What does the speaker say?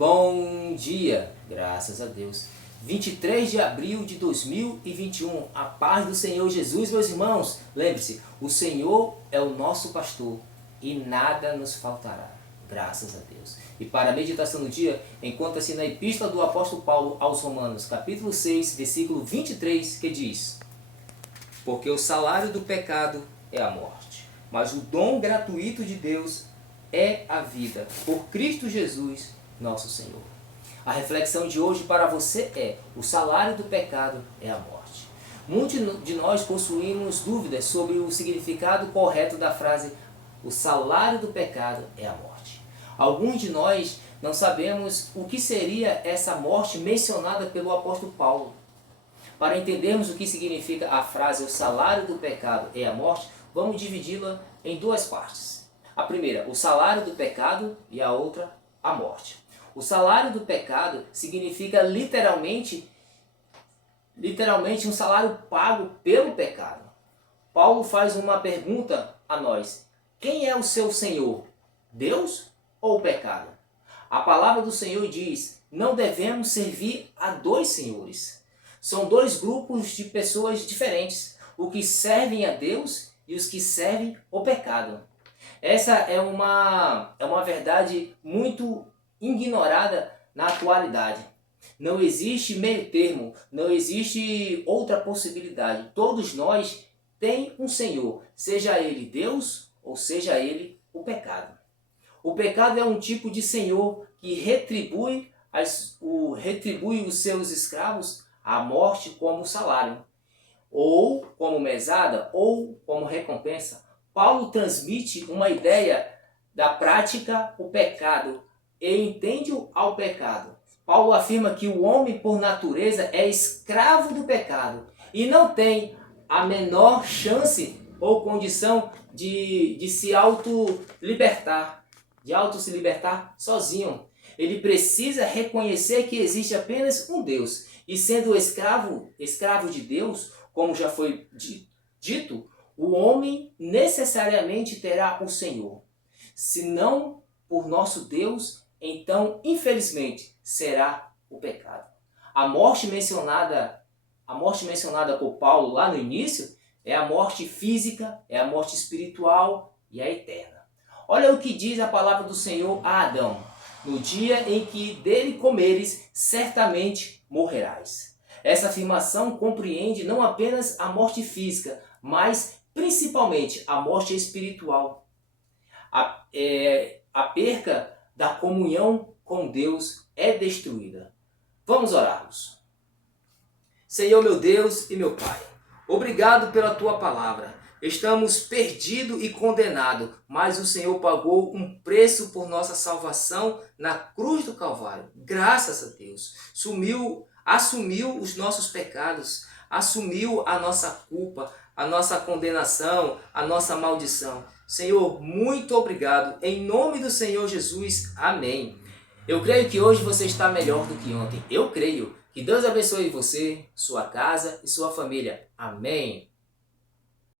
Bom dia, graças a Deus. 23 de abril de 2021, a paz do Senhor Jesus, meus irmãos. Lembre-se, o Senhor é o nosso pastor e nada nos faltará, graças a Deus. E para a meditação do dia, encontra-se na epístola do apóstolo Paulo aos Romanos, capítulo 6, versículo 23, que diz: Porque o salário do pecado é a morte, mas o dom gratuito de Deus é a vida, por Cristo Jesus, nosso Senhor. A reflexão de hoje para você é: o salário do pecado é a morte. Muitos de nós possuímos dúvidas sobre o significado correto da frase o salário do pecado é a morte. Alguns de nós não sabemos o que seria essa morte mencionada pelo apóstolo Paulo. Para entendermos o que significa a frase o salário do pecado é a morte, vamos dividi-la em duas partes. A primeira, o salário do pecado, e a outra, a morte. O salário do pecado significa literalmente um salário pago pelo pecado. Paulo faz uma pergunta a nós: quem é o seu Senhor? Deus ou o pecado? A palavra do Senhor diz: não devemos servir a dois senhores. São dois grupos de pessoas diferentes, os que servem a Deus e os que servem o pecado. Essa é uma verdade muito ignorada na atualidade. Não existe meio termo, não existe outra possibilidade. Todos nós temos um Senhor, seja ele Deus ou seja ele o pecado. O pecado é um tipo de Senhor que retribui os seus escravos à morte como salário, ou como mesada, ou como recompensa. Paulo transmite uma ideia da prática o pecado e entende ao pecado. Paulo afirma que o homem por natureza é escravo do pecado e não tem a menor chance ou condição de se auto-libertar, se libertar sozinho. Ele precisa reconhecer que existe apenas um Deus e, sendo escravo de Deus, como já foi dito, o homem necessariamente terá o Senhor. Se não por nosso Deus, então, infelizmente, será o pecado. A morte mencionada por Paulo lá no início é a morte física, é a morte espiritual e a eterna. Olha o que diz a palavra do Senhor a Adão: no dia em que dele comeres, certamente morrerás. Essa afirmação compreende não apenas a morte física, mas principalmente a morte espiritual. A perca da comunhão com Deus é destruída. Vamos orarmos. Senhor, meu Deus e meu Pai, obrigado pela Tua palavra. Estamos perdidos e condenados, mas o Senhor pagou um preço por nossa salvação na cruz do Calvário. Graças a Deus. Assumiu os nossos pecados, assumiu a nossa culpa, a nossa condenação, a nossa maldição. Senhor, muito obrigado. Em nome do Senhor Jesus, amém. Eu creio que hoje você está melhor do que ontem. Eu creio. Que Deus abençoe você, sua casa e sua família. Amém.